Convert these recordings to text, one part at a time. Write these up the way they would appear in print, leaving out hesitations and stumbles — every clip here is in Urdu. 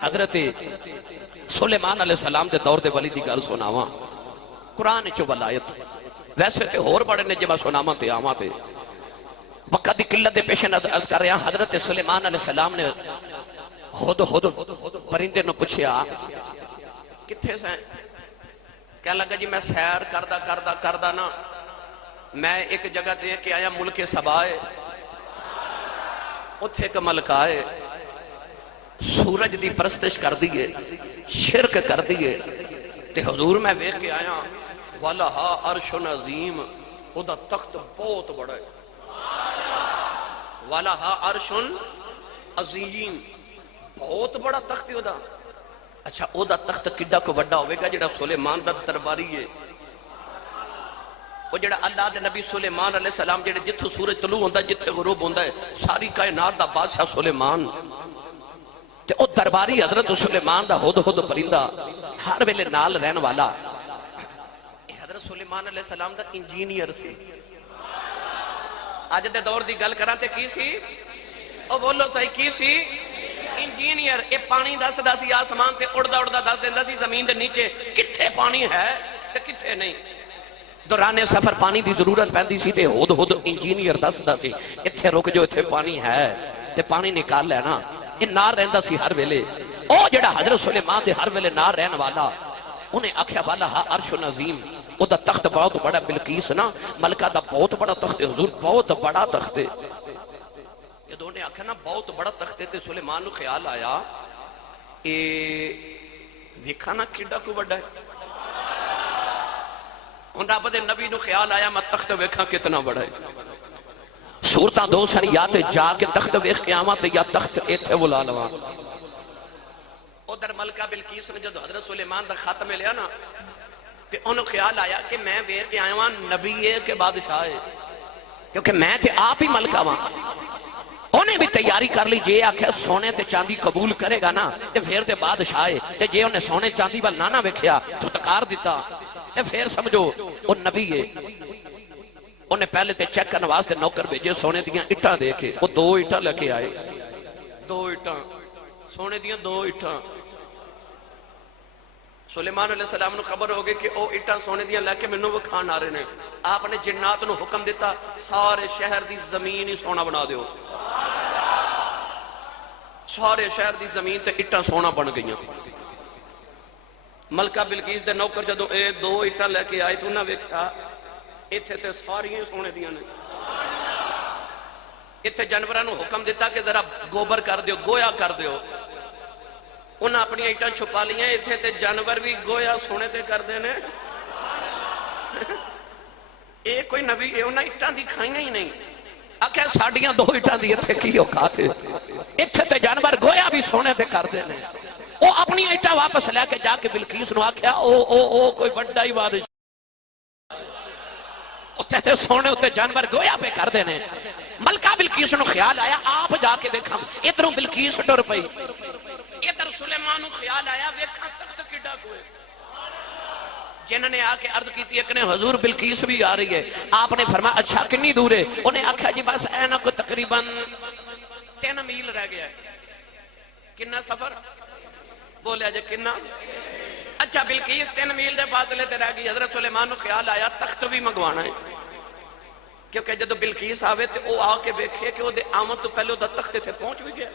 حضرت سلیمان علیہ السلام دے دور دے ولی دی گل سناواں قرآن چو ولایت ویسے تے ہور بڑے نے جب سناواں تے آواں تے وقت دی قلت دے پیش نظر کر رہے ہیں۔ حضرت سلیمان علیہ السلام نے ہد پرندے نو پوچھیا کتھے سے کہنے لگا جی میں سیر کردہ نا میں ایک جگہ دیکھ کے آیا ملک سبائے اتھے ایک ملکہ ہے سورج دی پرستش کر دیئے شرک کر دیئے تے حضور میں ویکھ کے آیا وَلَهَا عَرْشٌ عَظِيمٌ او دا تخت بہت بڑا ہے وَلَهَا عَرْشٌ عَظِيمٌ بہت بڑا تخت ہے او دا اچھا او دا تخت کڈا کو بڑا ہوئے گا جڑا سلیمان دا درباری ہے وہ جڑا اللہ دے نبی سلیمان علیہ السلام جڑے جتھو سورج طلوع ہوندہ جتھے غروب ہوندہ ہے ساری کائنات دا بادشاہ سلیمان تے او درباری حضرت سلیمان دا ہد پرندہ ہر ویلے نال رہن والا حضرت سلیمان علیہ السلام دا انجینئر سی آج دے دور دی گل کران تے کی سی او بولو صحیح کی سی انجینئر اے پانی دس سی آسمان تے اڑدا دس دیندہ سی زمین دے نیچے کتھے پانی ہے تے کتھے نہیں دوران سفر پانی دی ضرورت پہندی سی تے ہد انجینئر دس سی اتھے رک جو اتھے پانی ہے تے پانی نکال لینا یہ نار رہندہ سی ہر ویلے او جڑا حضرت سلیمان دے ہر ویلے نار رہن والا انہیں آکھیا والا عرش عظیم او دا تخت بہت بڑا بلقیس نا ملکہ دا بہت بڑا تخت حضور بہت بڑا تخت یہ دونوں آکھیا نا بہت بڑا تخت تے سلیمان نو خیال آیا اے دیکھا نا کیڑا کو بڑا ہے ان رب دے نبی نو خیال آیا میں تخت ویکھاں کتنا بڑا ہے صورتاں دو سن یا تے جا کے تخت ویکھ کے آواں تے یا تخت ایتھے بلا لواں ادھر ملکہ بلقیس نے جب حضرت سلیمان دا خط میں لیا نا کہ انہوں خیال آیا کہ میں ویکھ کے آیا ہوں نبی کے بادشاہ ہے کیونکہ میں تے آپ ہی ملکہ ہوں انہیں بھی تیاری کر لی جے آکھے سونے تے چاندی قبول کرے گا نا تے پھر تے بادشاہ ہے تے جے انہیں سونے چاندی وال نانا ویکھیا تو تکار دیتا تے پھر سمجھو وہ نبی ہے انہیں پہلے تے چیک کرنے واسطے نوکر بھیجے سونے دیاں اٹھاں دیکھے وہ دو اٹھاں لے آئے دو اٹھاں سونے دیاں دو اٹھاں سلیمان علیہ السلام نے خبر ہو گئی کہ او اٹھاں سونے دیاں لے کے منوں وہ کھان آ رہے ہیں آپ نے جنات نو حکم دیتا سارے شہر دی زمین ہی سونا بنا دیو سارے شہر دی زمین تے اٹھاں سونا بن گئیاں ملکہ بلقیس دے نوکر جدوں اے دو اٹھاں لے کے آئے تو نہ ویکھیا ایتھے تے ساری سونے دیاں نے ایتھے جانوراں نو حکم دیتا کہ ذرا گوبر کر دیو گویا کر دیو انہاں اپنی اٹھاں چھپا لیاں ایتھے تے جانور بھی گویا سونے تے کر دینے اے کوئی نبی اے انہاں اٹھاں دی کھائیاں ہی نہیں آکھے ساڑیاں دو اٹھاں دی ایتھے کی اوقات ہے ایتھے تے جانور گویا بھی سونے تے کر دینے او اپنی اٹھاں واپس لے کے جا کے بلقیس نو آکھیا او کوئی بڑا ہی بادشاہ اتھے تے سونے اتھے جانور گویا پہ کر دینے ملکہ بلقیس نو خیال آیا آپ جا کے دیکھا ادھروں بلقیس ڈر پئی ادھر سلیمان نو خیال آیا ویکھا تخت کیڑا کوئے جنہوں نے آکے عرض کی تھی کہ حضور بلقیس بھی آ رہی ہے آپ نے فرمایا اچھا کنی دور ہے انہیں آکھا جی بس اینا کو تقریباً 3 میل رہ گیا ہے کنہ سفر بولے آجے کنہ اچھا بلقیس 3 میل دے فاصلے تے رہ گئی حضرت سلیمان نو خیال آیا تخت بھی منگوانا ہے کیونکہ جدو بلقیس آوے تے او آ کے بیکھے کہ او دے آمد تو پہلے او دا تخت تے پہنچ بھی گیا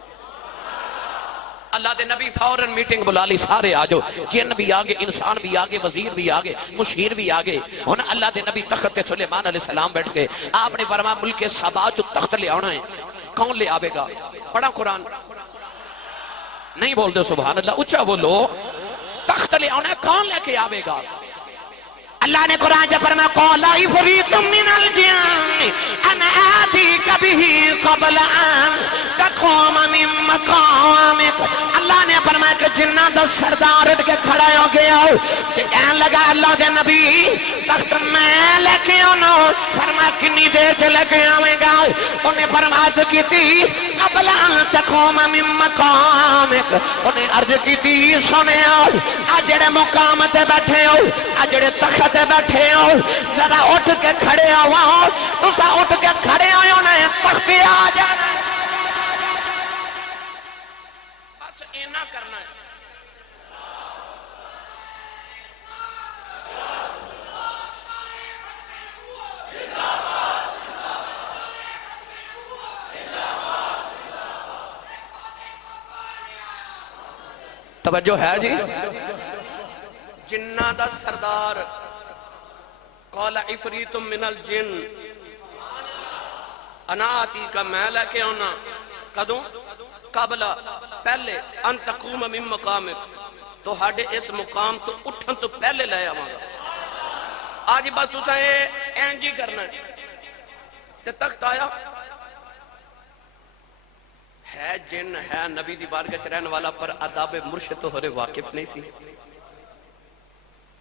اللہ دے نبی فوراً میٹنگ بلا لی سارے آجو جن بھی آگے انسان بھی آگے وزیر بھی آگے مشیر بھی آگے ہونا اللہ دے نبی تخت تے سلیمان علیہ السلام بیٹھ گئے آپ نے فرمایا ملک سبا جو تخت لے آنا ہے کون لے آوے گا پڑھا قرآن نہیں بول دے سبحان اللہ اچھا بولو تخت لے آنا ہے کون لے کے آوے گا اللہ نے قرآن جب فرمایا قَالَ عِفْرِيتٌ مِّنَ الْجِنِّ أَنَا آتِيكَ بِهِ قَبْلَ أَن تَقُومَ مِن مَّقَامِكَ اللہ نے فرمایا کہ جنہ دا سردار اٹھ کے کھڑا ہو گیا کہ کہنے لگا اللہ دے نبی تخت میں لے کے آنا فرمایا کنی دیر سے لے کے آویں گا انہیں فرمایا کی تھی قبل ان تقوم من مقامک انہیں عرض کی تھی سنے آجڑے مقام تے بیٹھے ہو آجڑے تخت تے بیٹھے ہو ذرا اٹھ کے کھڑے ہو تسا اٹھ کے کھڑے ہو انہیں تخت آ جانا بس اینا کرنا ہے توجہ ہے جی؟ جنہ دا سردار قال عفریت من الجن انا آتی کا میں لے کے آنا کدوں قبل پہلے ان تقوم من مقامک تو ہاڑے اس مقام تو اٹھن تو پہلے لے آواں گا آج بس تساں اینجی کرنا تے تخت آیا ہے جن ہے نبی دی بارگاہ چ رہن والا پر آداب مرشد تو ہورے واقف نہیں سی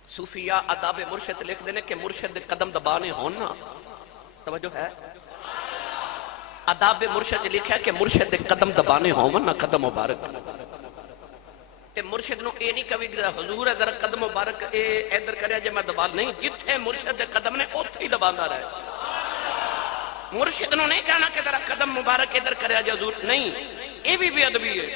صوفیاء آداب مرشد لکھ دینے کہ مرشد قدم دبانے ہونا توجہ ہے آداب مرشد لکھا ہے کہ مرشد قدم دبانے ہونا قدم مبارک تے مرشد نو اے نہیں کبھی حضور ہے ذرا قدم مبارک اے ادھر کریا جے میں دبا نہیں جتھے مرشد دے قدم نے اوتھے ہی دباندا رہے مرشد نو نہیں کہنا کہ ذرا قدم مبارک ادھر کریا جے حضور نہیں اے بھی بے ادبی ہے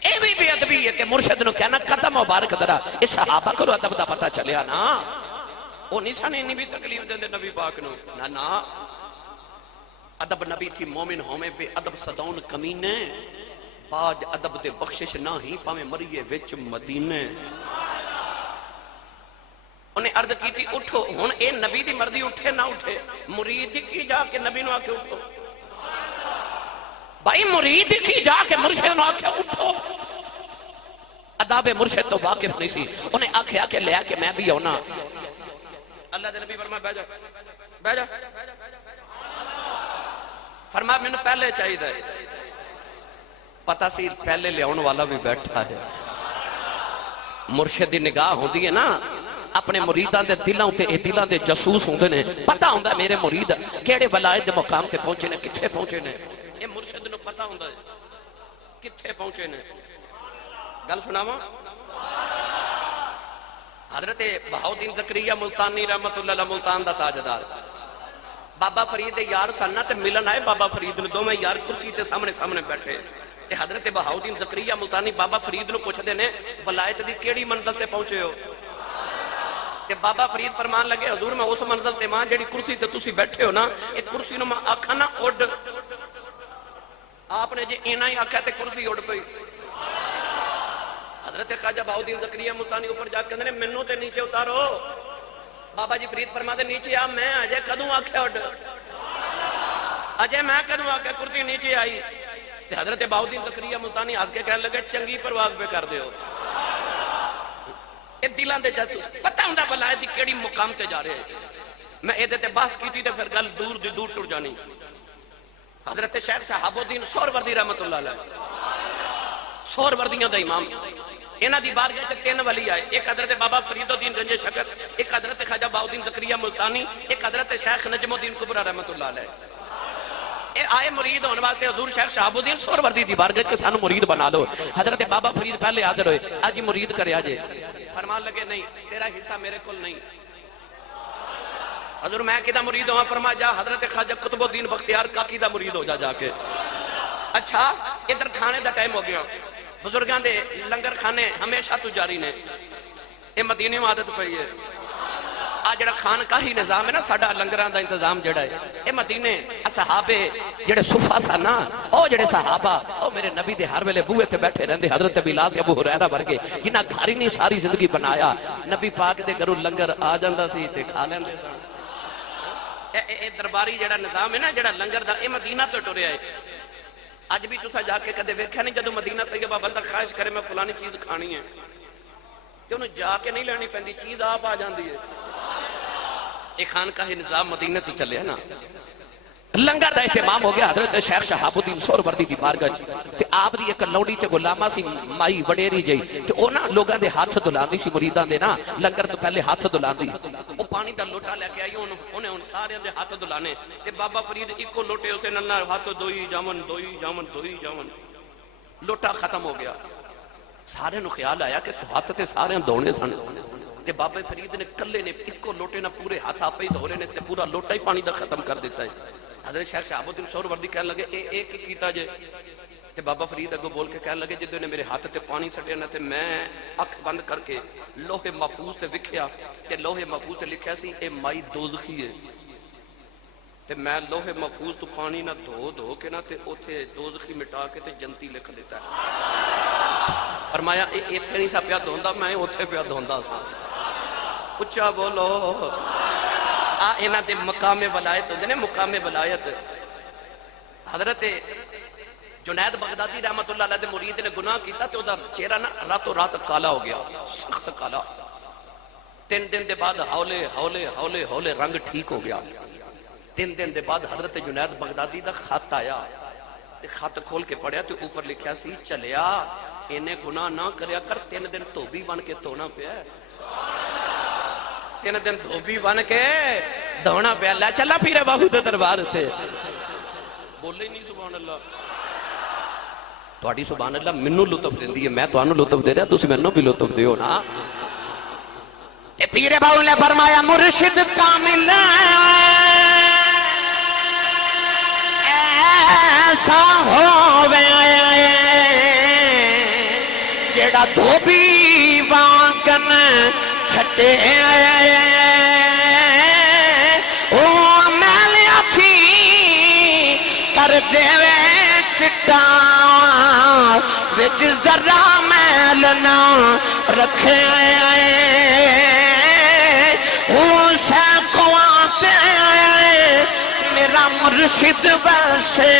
اے بھی بے ادبی ہے کہ مرشد نو کہنا قدم مبارک ذرا اس صحابہ کو ادب دا پتہ چلیا نا او نہیں سنے نہیں بھی تکلیف دیندے نبی پاک نو نا ادب نبی تھی مومن ہومیں بے ادب صدون کمینے باج ادب دے بخشش نہ ہی پاویں مریے وچ مدینے انہیں عرض کی تھی اٹھو ہن اے نبی دی مردی اٹھے نہ اٹھے مرید کی جا کے نبی نو آکے اٹھو بھائی مرید کی جا کے مرشد نو آکے اٹھو اداب مرشد تو واقف نہیں سی انہیں آکے آکے لے آکے میں بھی ہونا اللہ دے نبی فرمایا بہ جا فرمایا میں نے پہلے چاہیے دے پتہ سی پہلے لے آن والا بھی بیٹھا ہے مرشد دی نگاہ ہوندی ہے نا اپنے مریدان دے دلوں تے اے دلوں دے جسوس ہوندے نے پتہ ہوندا میرے مرید کیڑے ولایت دے مقام تے پہنچے نے کتھے پہنچے نے اے مرشد نو پتہ ہوندا ہے کتھے پہنچے نے گل سناواں حضرت بہاؤدین زکریا ملتانی رحمت اللہ علیہ ملتان دا تاجدار بابا فرید یار سننا تے ملن آئے بابا فرید نے دو میں یار کرسی تے سامنے بیٹھے تے حضرت بہاؤدین زکریا ملتانی بابا فرید نے پوچھ دے نے ولایت دی کیڑی منزل تے پہنچے ہو تے بابا فرید فرمان لگے حضور میں اس منزل تے ماں جیڑی کرسی تے تسی بیٹھے ہو نا ایک کرسی نو میں آکھا نا اڈ آپ نے جی اینا ہی آکھا تے کرسی اڈ پئی حضرت خواجہ بہاؤدین زکریا ملتانی اوپر جا کے منو تے نیچے اتارو بابا جی فرید فرما دے نیچے آ میں اجے کدوں آکھے اڈ اجے میں کدوں آکھے کرسی نیچے آئی تے حضرت بہاؤدین زکریا ملتانی ہنس کے کہنے لگے چنگی پرواز پہ کر دیو اے دلان دے جاسوس پتہ ہوندا ولایت دی کیڑی مقام تے جا رہے ہیں میں اے تے بحث کیتی تے پھر گل دور دی دور ٹر جانی حضرت شیخ صحاب الدین سہروردی رحمت اللہ علیہ سہروردیاں دا امام انہاں دی بارگاہ تے تین ولی آئے ایک حضرت بابا فرید الدین گنج شکر ایک حضرت خواجہ بہاؤدین زکریا ملتانی ایک حضرت شیخ نجم الدین کبرا رحمت اللہ علیہ اے آئے مرید ہونے واسطے حضور شیخ شہاب الدین سہروردی دی بارگاہ کے سانو مرید بنا لو حضرت بابا فرید پہلے حاضر ہوئے آج مرید کرے آجے فرمان لگے نہیں تیرا حصہ میرے کل نہیں حضور میں کدہ مرید ہوں فرما جا حضرت خواجہ قطب الدین بختیار کاکی دا مرید ہو جا کے اچھا ادھر کھانے دا ٹائم ہو گیا بزرگان دے لنگر کھانے ہمیشہ تو جاری نے اے مدینے میں عادت پئی ہے آج جڑا خان کا ہی نظام ہے نا ساڑھا لنگران دا انتظام جڑا ہے اے مدینے صحابے جڑے صفحہ سا نا او جڑے صحابہ او میرے نبی دے ہر ویلے بوئے تے بیٹھے رہندے حضرت بلال تے ابو ہریرہ ورگے جنہاں گھاری نہیں ساری زندگی بنایا نبی پاک دے گھروں لنگر آ جاندا سی تے کھا لیندے اے درباری جڑا نظام ہے نا جڑا لنگر دا اے مدینہ تو ٹریا ہے اج بھی تسا جا کے کدے ویکھیا نہیں جدوں مدینہ طیبہ بندہ خواہش کرے میں فلانی چیز کھانی ہے تے انہوں جا کے نہیں لینی پیندی چیز آپ آ جاندی ہے ایک خان کا ہی نظام مدینہ تو چلے ہے نا لنگر دا اہتمام ہو گیا حضرت شیخ شہاب الدین سہروردی دی بارگاہ تے آپ دی ایک لوڑی تے غلامہ سی مائی وڈیری جئی تے او نا لوگاں دے ہاتھ دھلاندی سی مریداں دے نا لنگر تو پہلے ہاتھ دھلاندی او پانی دا لوٹا لے کے آئی انہیں ان سارے دے ہاتھ دھلانے تے بابا فرید ایکو لوٹے اسے ننا ہاتھ دوئی جامن لوٹا ختم ہو گیا سارے نو خیال آیا کہ ہاتھ تے سارے دونے سن تے بابا فرید نے کلے نے ایکو لوٹے نہ پورے ہاتھ آپ ہی دھولے نے تے پورا لوٹا ہی پانی دا ختم کر دیتا ہے حضرت شیخ شہاب الدین سہروردی کہنے لگے ایک کیتا جے تے بابا فرید اگو بول کے کہنے لگے جدوں نے میرے ہاتھ تے پانی سٹیا نہ تے میں اکھ بند کر کے لوہے محفوظ تے وکھیا تے لوہے محفوظ تے لکھیا سی اے مائی دوزخی ہے تے میں لوہے محفوظ تو پانی نہ دھو کے نہ تے اوتھے دوزخی مٹا کے تے جنتی لکھ دیتا ہے فرمایا ایتھے نہیں سا پیا دھوندا میں اوتھے پیا دھوندا سا اچھا بولو انہاں دے مقام ولایت ہوندے نے مقام ولایت حضرت جنید بغدادی رحمت اللہ علیہ دے مرید نے گناہ کیتا تے اودا چہرہ نا راتوں رات کالا ہو گیا سخت کالا 3 دن دے بعد ہولے ہولے ہولے ہولے رنگ ٹھیک ہو گیا 3 دن دے بعد حضرت جنید بغدادی دا خط آیا تے خط کھول کے پڑھیا تے اوپر لکھیا سی چلیا انہیں گناہ نہ کریا کر 3 دن دھوبی بن کے دھونا پیا 3 دن دھوبی بن کے دھونا پیا لے چلا پھر باہو دے دربار تھے بولے نہیں سبحان اللہ تھوڑی سبحان اللہ منو لطف دین دی ہے میں توانو لطف دے رہا تسی منو بھی لطف دیو نا پیر باہو نے فرمایا مرشد کامل ایسا ہووے جیڑا دھوبی وانگن چھٹے او میلیا تھی کر دیوے چٹا وچ ذرا میل نہ رکھے میرا مرشد ویسے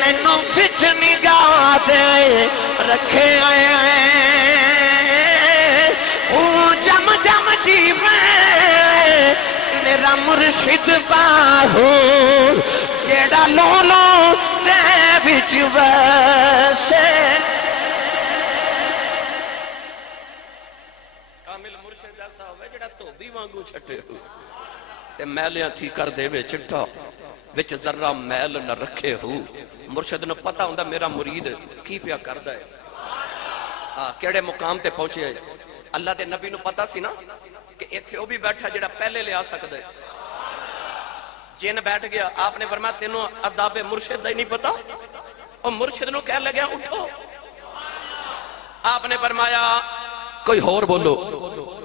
مینوں وچ نگاہ دے رکھے جم جم جی میں میرا مرشد باہو جیڑا لو لو دے وچ ویسے کامل مرشد ایسا ہوئے جیڑا دھوبی وانگو چھٹے ہو تے میلیاں تھی کر دے وے چٹا وچ ذرہ میل نہ رکھے ہو مرشد نے پتا ہوندا میرا مرید کی پیا کردا ہے کیڑے مقام تے پہنچے ہے اللہ دے نبی نو پتا سی نا کہ ایتھے او بھی بیٹھا جڑا پہلے لے آ سکدا ہے جن بیٹھ گیا آپ نے فرمایا تینوں آداب مرشد دا ہی نہیں پتا او مرشد نو کہنے لگا اٹھو آپ نے فرمایا کوئی ہور بولو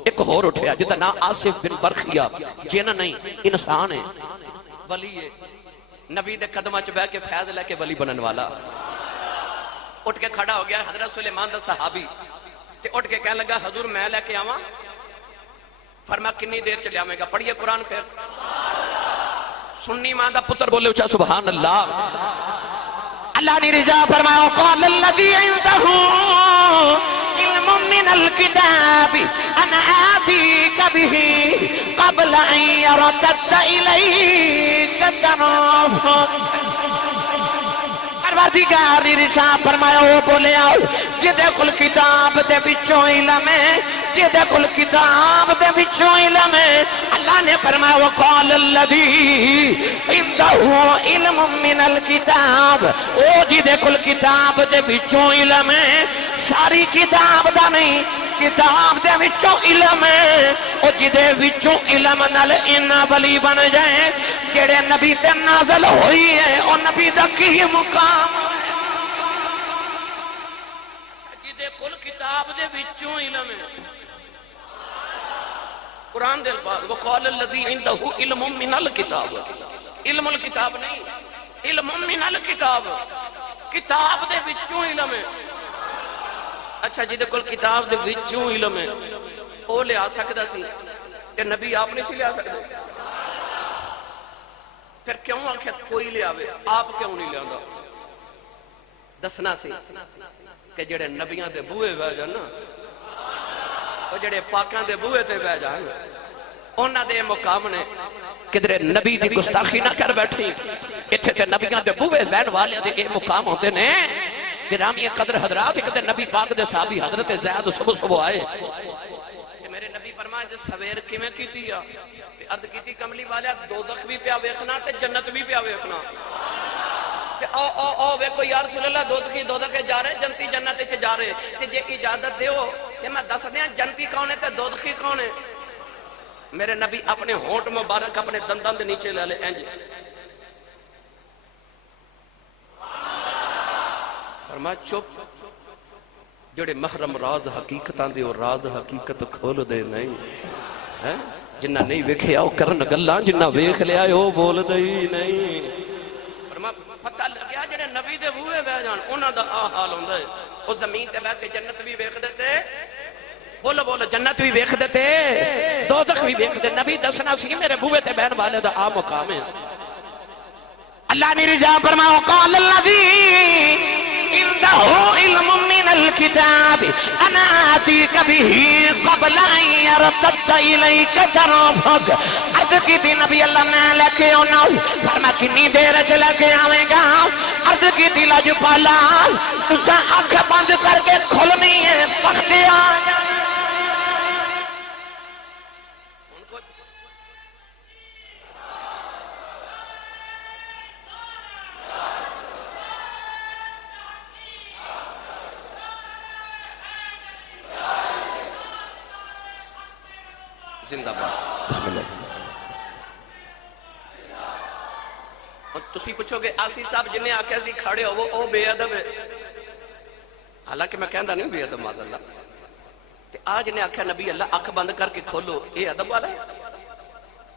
ایک ہور اٹھیا جدا نا آصف بن برخیہ جن نہیں انسان ہے ولی ہے نبی دے قدمہ چ بیٹھ کے فیض لے کے ولی بنن والا اٹھ کے کھڑا ہو گیا حضرت سلیمان دا صحابی تے اٹھ کے کہنے لگا حضور میں لے کے آواں فرمایا کنی دیر چ لیاویں گا پڑھیے قرآن پھر سنی ماں دا پتر بولے اچھا سبحان اللہ اللہ نے رضا فرمایا قال الذی عنده علم من الكتاب انا آتيك به قبل ان يرتد اليك طرفك پروردگار نے ارشاد فرمایا او بولے آؤ جدے کل کتاب دے وچوں علم ہے جدے کل کتاب دے وچوں علم ہے اللہ نے فرمایا وقال الذی عنده علم من الکتاب او جدے کل کتاب دے وچوں علم ہے ساری کتاب دا نہیں کتاب دے وچوں علم ہے او جدے وچوں علم نال انہاں ولی بن جائے جڑے نبی تے نازل ہوئی ہے او نبی دا کی مقام جدے کل کتاب دے وچوں علم ہے قرآن دے الفاظ وقال الذی عنده علم من الکتاب علم الکتاب نہیں علم من الکتاب کتاب دے وچوں علم ہے اچھا جدے کل کتاب دے وچوں علم ہے او لے آ سکدا سی کہ نبی آپ نے سی لے آ سکدا پھر کیوں آکھیا کوئی لے آوے آپ کیوں نہیں لے آندا دسنا سی کہ جڑے نبیاں دے بوئے بہ جان نا او جڑے پاکاں دے بوئے تے بہ جان انہاں دے مقام نے کدھر نبی دی گستاخی نہ کر بیٹھی ایتھے تے نبیاں دے بوئے بہن والے دے اے مقام ہوندے نے گرامی قدر حضرات ایک دے نبی پاک دے صحابی حضرت زید صبح صبح آئے کہ میرے نبی فرمائے جے سویر کیویں کیتی آ تے عرض کیتی کملی والے دوزخ بھی پیا ویکھنا تے جنت بھی پیا ویکھنا تے او ویکھو یا رسول اللہ دوزخی دوزخ جا رہے جنتی جنت وچ جا رہے تے جے اجازت دیو تے میں دس دیاں جنتی کون ہے تے دوزخی کون ہے میرے نبی اپنے ہونٹ مبارک اپنے دنداں دے نیچے لے لے انج فرمایا چپ جڑے محرم راز حقیقتاں دے اور راز حقیقت کھول دے نہیں جنہ نہیں ویکھیا او کرن گلاں جنہ ویکھ لیا او بول دے نہیں فرمایا پتہ لگیا جڑے نبی دے بوئے بہ جان انہاں دا آ حال ہوندا ہے وہ زمین تے بیٹھ کے جنت بھی ویکھ دیتے بولو بولو جنت بھی ویکھ دیتے دوزخ بھی ویکھ دے نبی دسنا سی میرے بوئے تے بہن والے دا آ مقام ہے اللہ نے رضا فرمایا قال الذی عنده علم من الكتاب انا آتيك به قبل ان يرتد اليك طرفك عرض کی تھی نبی اللہ میں لے کے آنا فرما کنی دیر چ لے کے آویں گا عرض کی تھی لاج پالا تسا آنکھ بند کر کے کھلنی ہے تخت آ زندہ باد بسم اللہ اور تسی پوچھو گے آسی صاحب جنہیں آکھیا سی کھڑے ہو وہ بے ادب ہے حالانکہ میں کہندا نہیں بے ادب معاذ اللہ تے آج نے آکھیا نبی اللہ اکھ بند کر کے کھولو اے ادب والا ہے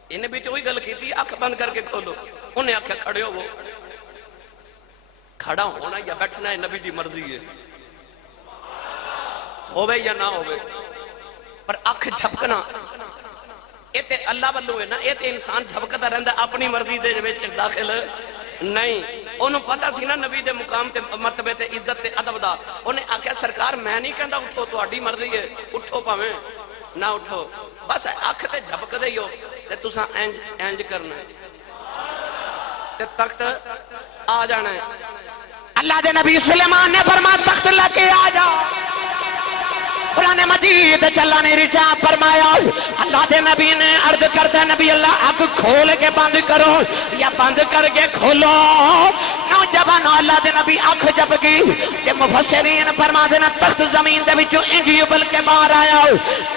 انہیں بھی تو وہی گل کیتی اکھ بند کر کے کھولو انہیں آکھیا کھڑے ہو وہ کھڑا ہونا یا بیٹھنا ہے نبی دی مرضی ہے ہوئے یا نہ ہوئے پر اکھ جھپکنا یہ تے اللہ والو ہے نا یہ تے انسان جھپکتا رہندا اپنی مرضی دے وچ داخل نہیں انہوں پتہ سی نا نبی دے مقام تے مرتبے تے عزت تے ادب دا انہیں آکھیا سرکار میں نہیں کہندا اٹھو تہاڈی مرضی ہے اٹھو پاویں نہ اٹھو بس اکھ تے جھپکدے ہی ہو تے تساں انج کرنا ہے تے تخت آ جانا ہے اللہ دے نبی سلیمان نے فرمایا تخت لے کے آ جاؤ قرآن مجید اللہ نے رجا فرمایا اللہ دے نبی نے عرض کرتا نبی اللہ آنکھ کھول کے بند کرو یا بند کر کے کھولو نوجوانو اللہ دے نبی آنکھ جب گئی کہ مفسرین فرما دینا تخت زمین دے وچوں انجی ابل کے باہر آیا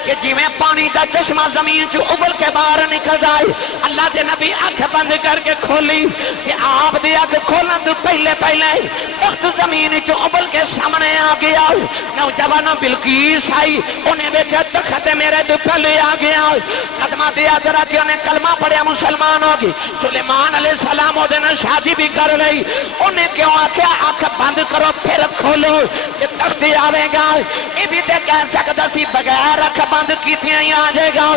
کہ جی میں پانی دا چشمہ زمین چو ابل کے باہر نکل جائے اللہ دے نبی آنکھ بند کر کے کھولی کہ آپ دے آنکھ کھولنا تو پہلے تخت زمین چو ابل کے سامنے آ گیا نوجوانو بلقیس آئی انہیں دیکھا تخت میرے تو پہلے آ گیا قدمہ دیا ذرا کہ انہیں کلمہ پڑھیا مسلمان ہوگی سلیمان علیہ السلام ہو دینا شادی بھی کر رہی انہیں کیوں آکھیا آنکھ بند کرو پھر کھولو کہ تخت آوے گا یہ بھی تے کہہ سکتا سی بغیر آنکھ بند کیتیاں ہی آ جائے گا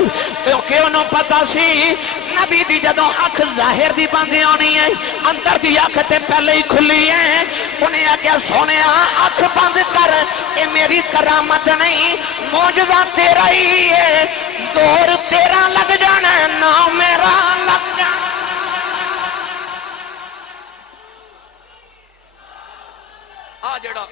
کیونکہ انہوں پتا سی نبی دی جدوں آنکھ ظاہر دی بندی ہونی ہے اندر دی آنکھ تے پہلے ہی کھلی ہے انہیں آکھیا سونے آنکھ بند کر یہ میری کرامت نہیں معجزہ تیرا ہی ہے زور تیرا لگ جانا ہے نام میرا لگ جانا آ جڑا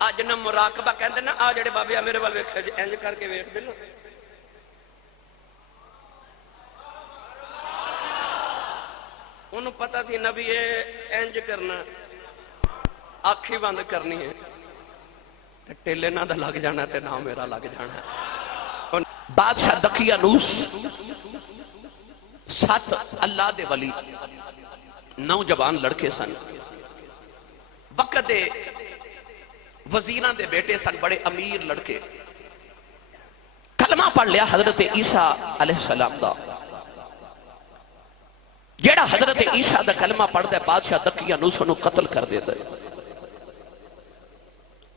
آج نہ مراقبہ کہندے نا آ جڑے بابے میرے وال ویکھے انج کر کے ویکھ دے نا انہوں پتہ سی نبی انج کرنا آنکھ ہی بند کرنی ہے ٹیلے نہ دا لگ جانا تے نہ میرا لگ جانا بادشاہ دقیانوس 7 اللہ دے ولی نوجوان لڑکے سن وقت دے وزیراں دے بیٹے سن بڑے امیر لڑکے کلمہ پڑھ لیا حضرت عیسیٰ علیہ السلام دا جیڑا حضرت عیسیٰ دا کلمہ پڑھ دے بادشاہ دقیانوس انہوں قتل کر دے دے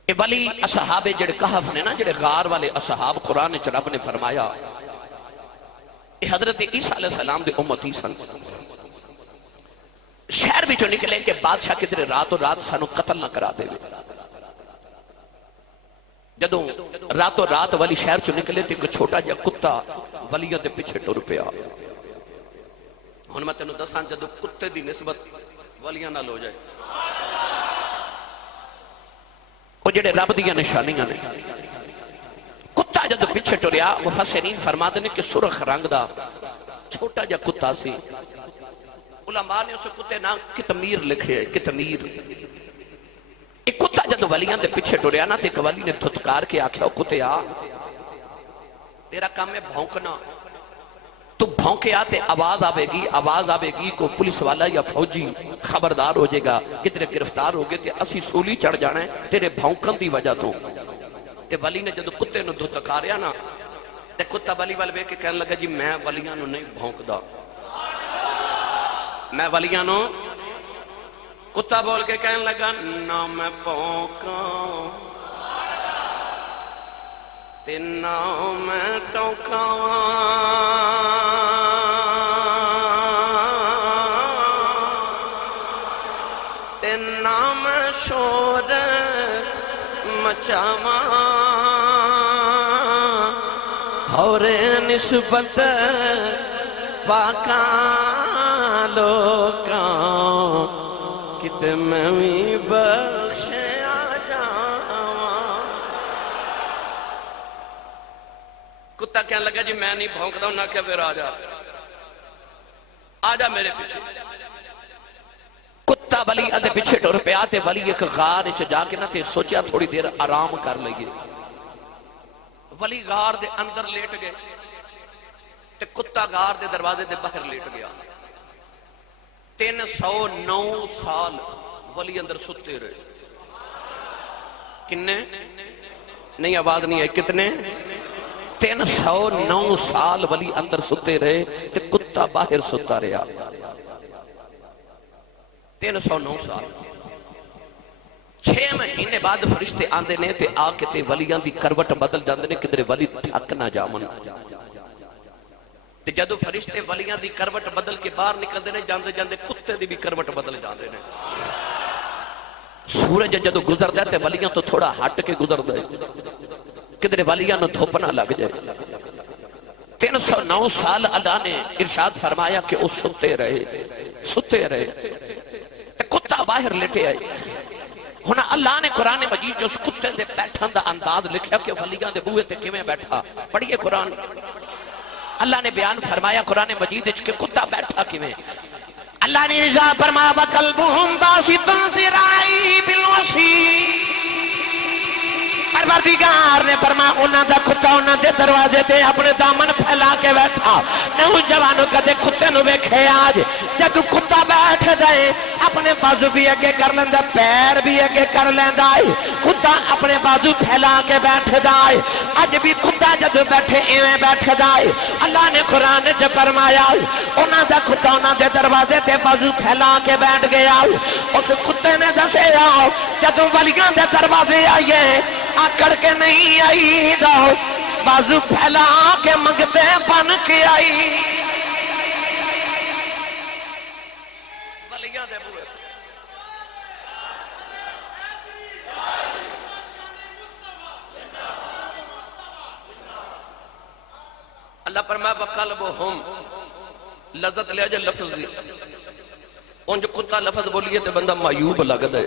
اے ولی اصحاب جڑے کہف نے نا جڑے غار والے اصحاب قرآن رب نے فرمایا اے حضرت عیسیٰ علیہ السلام دے امتی سن شہر بھی جو نکلے کہ بادشاہ کدھر رات و رات سانو قتل نہ کرا دے جدوں رات و رات ولی شہر چو نکلے تو ایک چھوٹا جا کتا ولیوں دے پیچھے ٹر پیا ہن میں تینوں دساں جدوں کتے دی نسبت ولیاں نال ہو جائے وہ جڑے رب دیاں نشانیاں نے کتا جدوں پیچھے ٹریا مفسرین فرماتے ہیں کہ سرخ رنگ دا چھوٹا جا کتا سی علماء نے اسے کتے نام کتمیر لکھے کتمیر ایک کتا جدو ولیاں دے پیچھے ٹریا نا تے ایک ولی نے دھتکار کے آکھیا کتے آ تیرا کام ہے بھونکنا تو بھونکے آتے آواز آوے گی کو پولیس والا یا فوجی خبردار ہو جائے گا کتنے گرفتار ہو گئے تے اسی سولی چڑھ جانا ہے تیرے بھونکن دی وجہ تو تے ولی نے جدو کتے نو دھتکاریا نا تے کتا ولی وال ویکھ کے کہنے لگا جی میں ولیاں نو نہیں بھونکدا، میں ولیاں نو، کتا بول کے کہنے لگا نہ میں بھونکاں تے نہ میں ٹوکاں، تے نہ میں شور مچاواں، اور نسبت پاکاں لوکاں کتے میں بھی بخشے آ جاواں۔ کتا کہنے لگا جی میں نہیں بھونکتا ہوں، نہ کہ پھر آ جا میرے پیچھے۔ کتا ولی ادھے پیچھے ٹر پہ آتے، ولی ایک غار اچھ جا کے نہ تے سوچیا تھوڑی دیر آرام کر لئیے، ولی غار دے اندر لیٹ گئے تے کتا غار دے دروازے دے باہر لیٹ گیا۔ 309 سال ولی اندر ستے رہے، کنے؟ نہیں آواز نہیں ہے، کتنے؟ 309 سال ولی اندر ستے رہے تے کتا باہر ستا رہا۔ 309 سال 6 مہینے بعد فرشتے آندے نے تے آ کے تے ولیاں دی کروٹ بدل جاندے نے کدھر ولی تھک نہ جامن۔ تے جدو فرشتے ولیاں دی کروٹ بدل کے باہر نکل دے نے جاندے جاندے کتے دی بھی کروٹ بدل جاندے نے۔ سورج جدو گزر دے تے ولیاں تو تھوڑا ہٹ کے گزر دے کدھر ولیاں نو دھوپ نہ لگ جائے۔ 309 سال اللہ نے ارشاد فرمایا کہ وہ ستے رہے تے کتا باہر لٹے آئے۔ ہونا اللہ نے قرآن مجید جو اس کتے دے بیٹھن دا انداز لکھیا کہ ولیاں دے بوئے تے کیویں بیٹھا، پڑھیے قرآن۔ اللہ نے بیان فرمایا قرآن مجید کہ کتا بیٹھا کیویں۔ اللہ نے رضا فرمایا وَقَلْبُهُمْ بَاسِطٌ ذِرَاعِهِ بِالْوَصِيدِ، پروردگار نے فرمایا انہاں دا کتا انہاں دے دروازے تے اپنے دامن پھیلا کے بیٹھا۔ نوجوانوں کدے کتے نو ویکھے آج جدو کتا بیٹھ دے اپنے بازو بھی اگے کر لیندا، پیر بھی اگے کر لیندا ہے، کتا اپنے بازو پھیلا کے بیٹھدا ہے۔ اج بھی کتا جدو بیٹھے ایویں بیٹھدا ہے۔ اللہ نے قرآن وچ فرمایا انہاں دا کتا انہاں دے دروازے تے بازو پھیلا کے بیٹھ گیا۔ اس کتے نے دسیا جدو ولیاں دے دروازے آئیے آکڑ کے نہیں آئی دا، بازو پھیلا کے منگتے بن کے آئی۔ ولیاں دے بوئے اللہ فرمایا وَقَلْبُهُمْ، لذت لیا جائے لفظ دی، ان جو کتا لفظ بولیے تو بندہ معیوب لگ دے،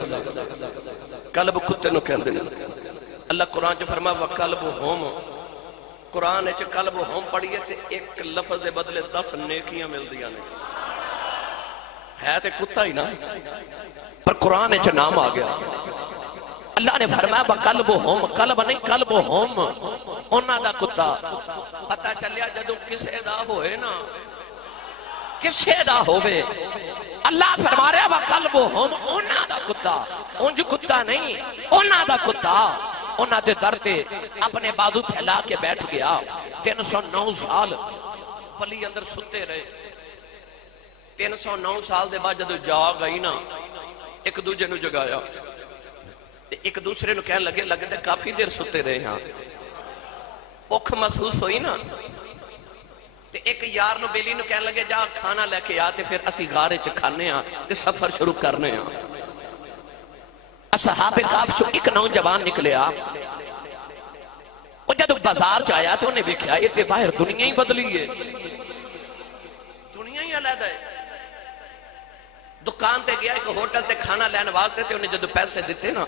قلب کتے نو کہندے نے۔ اللہ قرآن جو فرمایا وَقَلْبُهُمْ، قرآن اچھ قلبُهُمْ پڑھئے تے ایک لفظ دے بدلے 10 نیکیاں مل دیا نے، ہے تے کتا ہی نا پر قرآن اچھ نام آ گیا۔ اللہ نے فرمایا وَقَلْبُهُمْ، قلب نہیں قلبُهُمْ، انہاں دا کتا۔ پتہ چلیا جدو کسے دا ہوئے نا، کسے دا ہوئے، اللہ فرما رہا وَقَلْبُهُمْ، انہاں دا کتا، انج کتا نہیں، انہاں دا کتا انہاں دے در تے اپنے بازو پھیلا کے بیٹھ گیا۔ 309 سال ولی اندر ستے رہے۔ 309 سال دے بعد جدو جاگ آئی نا، ایک دوجہ نو جگایا، ایک دوسرے نو کہنے لگے کافی دیر ستے رہے ہاں، اوکھ محسوس ہوئی نا، ایک یار نو بیلی نو کہنے لگے جا کھانا لے کے آتے پھر اسی غارے چ کھانے ہاں تے سفر شروع کرنے ہاں۔ اصحاب کہف چو ایک نوجوان نکلے آ، وہ جدو بازار چایا تو انہیں دیکھا یہ تے باہر دنیا ہی بدلی ہے، دنیا ہی علیحدہ ہے۔ دکان تے گیا ایک ہوٹل تے کھانا لین واسطے تے انہیں جدو پیسے دیتے نا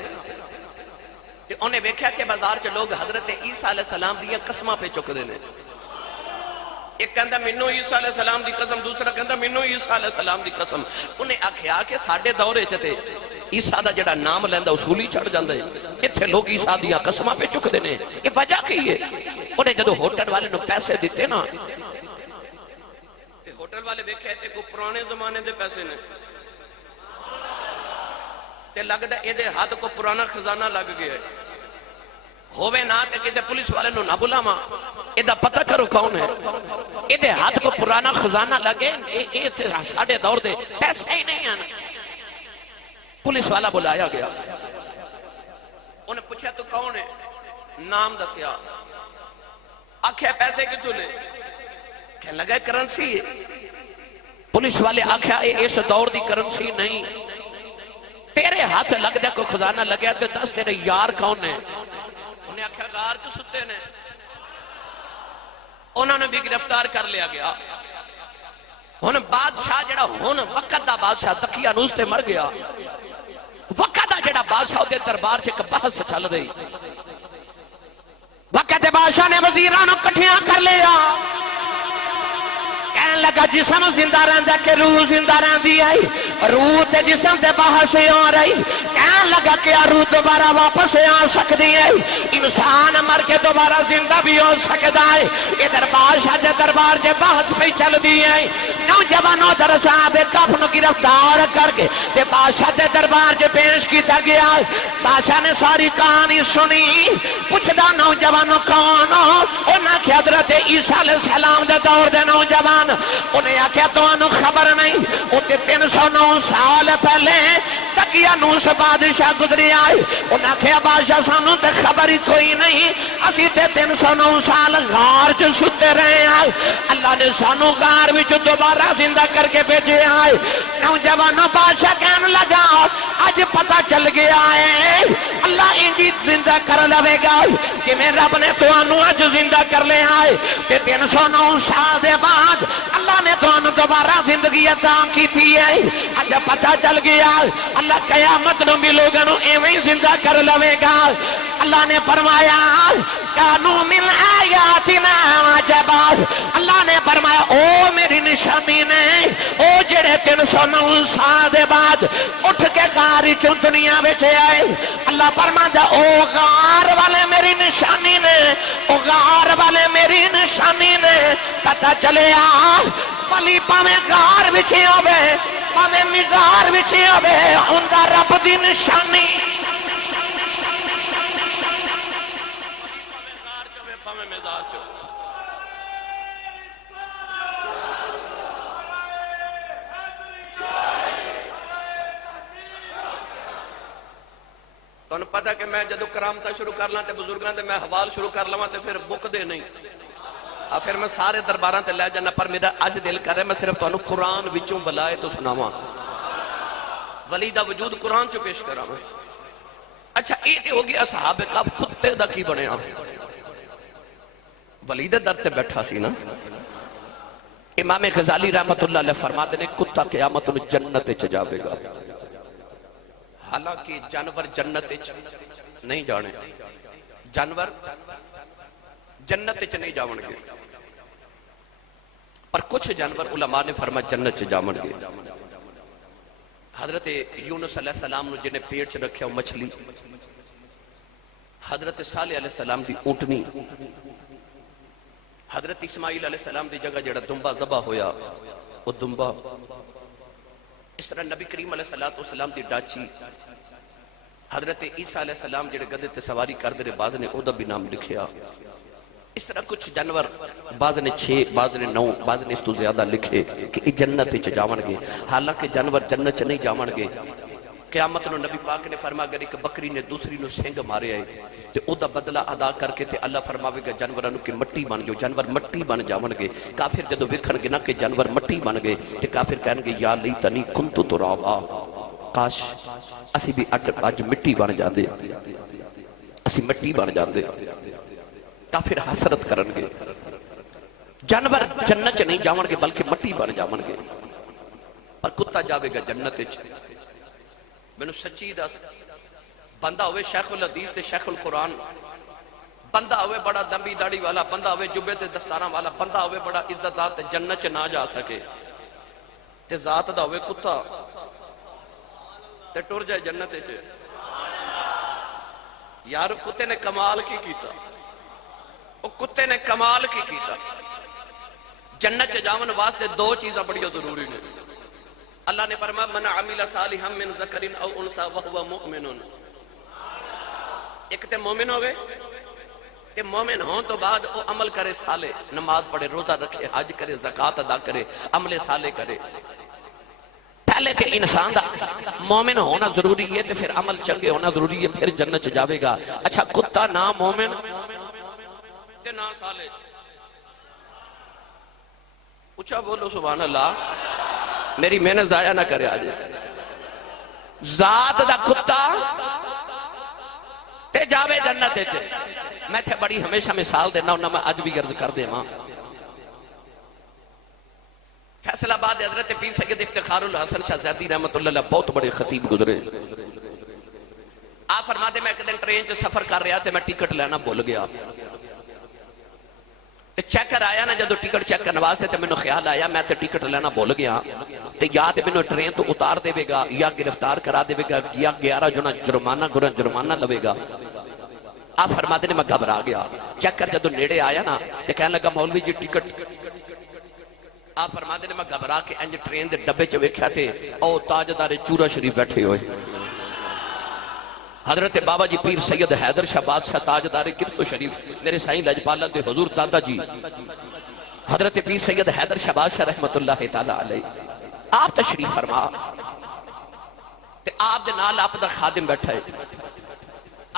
تے انہیں دیکھا کہ بازار چ لوگ حضرت عیسیٰ علیہ السلام دیا قسمہ پہ چک دینے، ایک کہندہ منو عیسیٰ علیہ السلام دی قسم، دوسرا کہندہ منو عیسیٰ علیہ السلام دی قسم۔ انہیں آکھیا کہ ساڑھے دورے چتے عیسیٰ دا جڑا نام لیندہ اصولی چڑھ جاندے، اتھے لوگ عیسیٰ دیا قسمہ پہ چک دینے، یہ وجہ کی ہے؟ انہیں جدو ہوٹل والے نو پیسے دیتے نا، ہوٹل والے دیکھے تھے کو پرانے زمانے دے پیسے نے، تے لگ دا اے دے ہاتھ کو پرانا خزانہ لگ گیا ہے، ہووے نہ تے کسے پولیس والے نو نہ بلاواں ادا پتہ کرو کون ہے ادے ہاتھ کو پرانا خزانہ لگے اے ساڑھے دور دے پیسے ہی نہیں آنا پولیس والا بلایا گیا انہیں پوچھا تو کون ہے نام دسیا آکھے پیسے کتوں نے کہنے لگا کرنسی پولیس والے آکھا اس دور دی کرنسی نہیں تیرے ہاتھ لگ دے کوئی خزانہ لگیا تو دس تیرے یار کون ہے انہیں آکھا غار جو ستے نے انہوں نے بھی گرفتار کر لیا گیا انہیں بادشاہ جڑا ہون وقت دا بادشاہ دکھیا نوز تے مر گیا وقت دا جڑا بادشاہ دے دربار سے ایک بحث چل رہی وقت بادشاہ نے وزیرانوں کٹھیاں کر لیا کہنے لگا جسم زندہ رہندا کہ روح زندہ رہندی آئی روح تے جسم تے بحث آ رہی کہنے لگا کہ روح دوبارہ واپس آ سکتی ہے انسان مر کے دوبارہ زندہ بھی ہو سکتا ہے ادھر بادشاہ دے دربار سے بحث پہ چل دی ہے نوجوانوں در صاحب کف نو گرفتار کر کے تے بادشاہ دے دربار سے پیش کیتا گیا بادشاہ نے ساری کہانی سنی پوچھدا نوجوانوں کون ہو انہاں کہ حضرت عیسیٰ علیہ السلام دے دور دے نوجوان انہیں آکھیا تو انہوں خبر نہیں اتے 309 سال پہلے تکیہ نوس بادشاہ گزری آئی انہیں آکھیا بادشاہ سانوں تے خبر ہی کوئی نہیں اسی تے 309 سال غار جو ستے رہے آئے اللہ نے سانوں غار وچ دوبارہ زندہ کر کے بھیجے آئے نوجوانوں بادشاہ کہنے لگا آج پتہ چل گیا ہے اللہ انجی زندہ کر لوے گا کہ میں رب نے تو انہوں آج زندہ کر لے آئے تے 309 سال دے بعد اللہ نے تو انہوں دوبارہ زندگی عطا کی تھی ہے آج پتہ چل گیا اللہ قیامت نو بھی لوگوں ایویں زندہ کر لوے گا اللہ نے فرمایا کانو من آیاتنا عجبا اللہ نے فرمایا او میری نشانی نے او جڑے 309 سال دے بعد اٹھ کے غار چوں دنیا وچ آئے اللہ فرماتا او غار والے میری نشانی نے او غار والے میری نشانی نے پتہ چلے ولی پاویں غار وچ ہوے پاویں مزار وچ ہوے اوندا رب دی نشانی تو انہوں پتا کہ میں جدو کرامتا شروع کر لاں تے بزرگاں تے میں حوال شروع کر لواں تے پھر بک دے نہیں پھر میں سارے درباراں تے لے جانا پر میرا اج دل کر رہا ہے میں صرف تو انہوں قرآن وچوں بلائے تو سناواں ولی دا وجود قرآن چو پیش کراں اچھا یہ ہو گیا صحابہ کا کتے دا کی بنے ولی دے در تے بیٹھا سی نا امام غزالی رحمت اللہ علیہ فرماتے نے کتا قیامت جنت چ جاوے گا حالانکہ جانور جنت نہیں جانے جانور جنت نہیں جاون گے پر کچھ جانور علماء نے فرمایا جنت جاون گے حضرت یونس علیہ السلام نے جنہیں پیٹ سے رکھیا مچھلی حضرت صالح علیہ السلام دی اونٹنی حضرت اسماعیل علیہ السلام دی جگہ جڑا دنبا ذبح ہویا وہ دنبا اس طرح نبی کریم علیہ السلام دی ڈاچی حضرت عیسیٰ علیہ السلام جڑے گدے تے سواری کر دے بعض نے او دا بھی نام لکھیا اس طرح کچھ جانور بعض نے 6 بعض نے 9 بعض نے اس تو زیادہ لکھے کہ جنت چ جاون گے حالانکہ جانور جنت چ نہیں جاون گے قیامت نو نبی پاک نے فرمایا اگر ایک بکری نے دوسری نو سنگ مارے آئے تے او دا بدلہ ادا کر کے تے اللہ فرماوے گا جانوراں نو کہ مٹی بن جو جانور مٹی بن جاون گے کافر جدو ویکھن گے نا کہ جانور مٹی بن گئے تے کافر کہن گے یا لیتنی کنت ترابا کاش اسی بھی اج مٹی بن جاندے اسی مٹی بن جاندے کافر حسرت کرن گے جانور جنت چ نہیں جاون گے بلکہ مٹی بن جاون گے پر کتا جاوے گا جنت وچ میں سچی دس بندہ ہوئے شیخ الحدیث تے شیخ القرآن بندہ ہوئے بڑا دمبی داڑی والا بندہ ہوئے جبے تے دستاراں والا بندہ ہوئے بڑا عزت دار تے جنت چ نہ جا سکے تے ذات دا ہوئے کتا تے ٹر جائے جنت وچ یار کتے نے کمال کی کیتا او کتے نے کمال کی کیتا جنت چ جاون واسطے 2 چیزاں بڑی ضروری نے اللہ نے فرمایا من عمل صالحا من ذکر او انثى وهو مؤمن ایک تے مومن ہوئے تے مومن ہون تو بعد وہ عمل کرے سالے، نماز پڑھے، روزہ رکھے، حج کرے، زکاة ادا کرے، عمل سالے کرے. پہلے تے انسان دا مومن ہونا ضروری ہے تے پھر عمل چنگے ہونا ضروری ہے، پھر جنت جاوے گا. اچھا کتا نہ مومن تے نہ سالے، اچھا بولو سبحان اللہ. میری محنت ضائع نہ کرے آج. ذات دا کتا تے جاوے جنت چے. میں تھے بڑی ہمیشہ مثال دینا ہوں، میں آج بھی عرض کر دے ماں. فیصل آباد حضرت پیر سید افتخار الحسن شاہ زیدی رحمت اللہ علیہ بہت بڑے خطیب گزرے. آپ فرما دے میں ایک دن ٹرین سے سفر کر رہا تھے، میں ٹکٹ لینا بھول گیا. چیکر آیا نا جدو ٹکٹ چیک کرنے واسطے تے میں نے خیال آیا میں تے ٹکٹ لینا بھول گیا تے یا تے میں نے ٹرین تو اتار دے گا یا گرفتار کرا دے گا یا 11 جنا جرمانہ لوے گا. آپ فرماتے نے میں گھبرا گیا. چیکر جدو نیڑے آیا نا تے کہنے لگا مولوی جی ٹکٹ. آپ فرماتے نے میں گھبرا کے انج ٹرین دے ڈبے چ ویکھیا تے او تاجدار چورا شریف بیٹھے ہوئے. حضرت بابا جی پیر سید حیدر شاہ بادشاہ تاجدار کرتو شریف میرے سائیں لجپالہ دے حضور دادا جی حضرت پیر سید حیدر شاہ بادشاہ رحمت اللہ تعالی علیہ آپ تشریف فرما تے آپ دے نال آپ دا خادم بیٹھا ہے.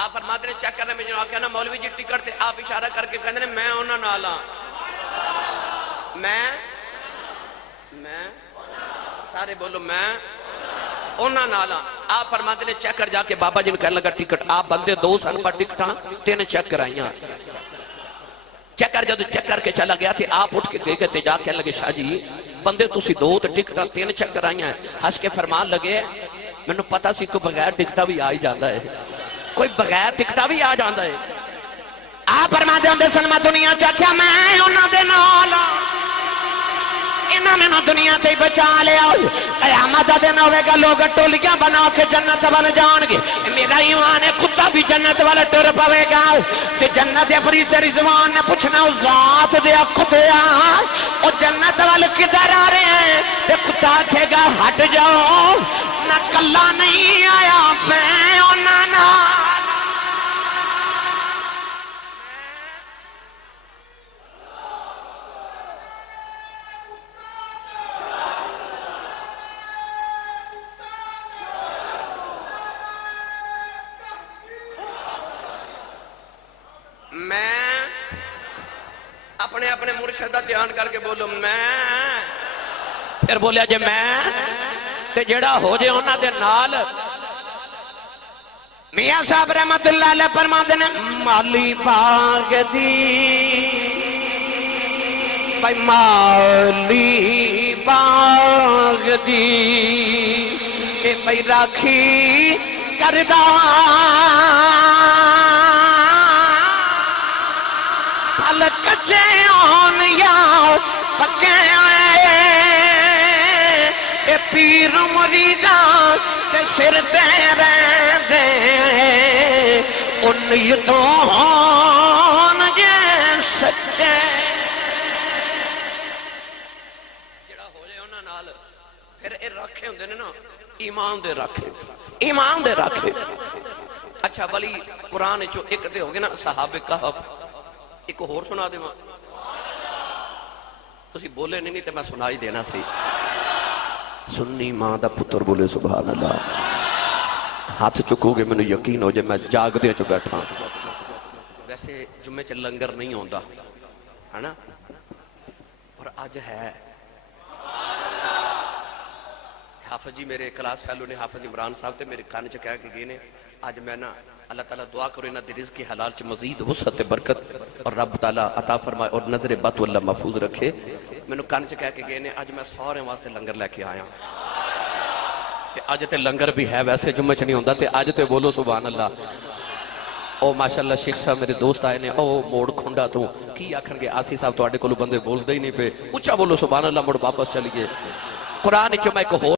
آپ فرماتے نے چیک کرنے میں جنہوں کہنا مولوی جی ٹکٹ تے آپ اشارہ کر کے کہنے میں ہونا نالا میں سارے بولو میں اونا نالا. آپ فرماتے نے چیک کر جا کے بابا جی نے کہنے لگا ٹکٹ. آپ بندے 2 سن پر ٹکٹاں تینے چیک کرائیاں. چیک کر جدو چیک کر کے چلا گیا تھے آپ اٹھ کے گئے گئے جا کے لگے شاہ جی بندے تُسی 2 ٹکٹاں تینے چیک کرائیاں. ہس کے فرمان لگے میں نے پتا سی کوئی بغیر ٹکٹا بھی آئی جاندہ ہے، کوئی بغیر ٹکٹا بھی آ جاندہ ہے. آپ فرماتے ہوندے سلمہ دنیا چاکیا میں انہاں دے نالا انہاں میں نہ دنیا تے بچا لیا. قیامت دن ہوئے گا لوگ ٹولیاں بنا کے جنت والے جان گے. میرا ایمان ہے کتا بھی جنت والے ٹر پوے گا تے جنت فرشتے رضوان نے پوچھنا اس ذات دے کتیا اور جنت والے کدھر آ رہے ہیں تے کتا کہے گا ہٹ جاؤ نہ کلا نہیں آیا میں انہاں نہ. میں اپنے مرشدہ دھیان کر کے بولو میں پھر بولیا جے میں تے جڑا ہو جے ہونا دے نال. میاں صاحب رحمت اللہ علیہ فرماتے ہیں مالی باغ دی بھائی مالی باغ دی اے بھائی راکھی کردہ پھل کچے آن یا پکے آئے اے پیر مریداں تے سر دے رہ دے انیتوں ہون جے سچے. جڑا ہو جائے انہاں نال پھر اے راکھے ہوندے نے نا ایمان دے راکھے. اچھا ولی قرآن جو ایک دے ہو گے نا صحابہ کہف ایک اور سنا دے ماں تسی بولے نہیں تے میں سنائی دینا سی. سنی ماں دا پتر بولے سبحان اللہ. ہاتھ چکو گے میں نے یقین ہو جائے میں جاگ دے چو بیٹھا. ویسے جمعے چ لنگر نہیں ہوندہ ہے نا اور آج ہے. حافظ جی میرے کلاس فیلو نے حافظ عمران صاحب تے میرے کھانے چکایا کہ گئے نے آج میں نا اللہ تعالیٰ دعا کرو انہاں دی رزق حلال چ مزید وسعت برکت اور رب تعالیٰ عطا فرمائے اور نظر بد اللہ محفوظ رکھے. میں نے کھانے چکایا کہ گئے نے آج میں سارے واسطے لنگر لے کے آیا تے آج تے لنگر بھی ہے ویسے جمعہ چ نہیں ہوندہ تے آج تے بولو سبحان اللہ. او ماشاءاللہ شیخ صاحب میرے دوست آئے نے او موڑ کھنڈا تو کی آکھن گے آسی صاحب تو آڈے کولو بندے بول دے ہی نہیں پہ اچھا بولو سبحان اللہ. موڑ واپس چلیے قرآن چو میں ایک ہو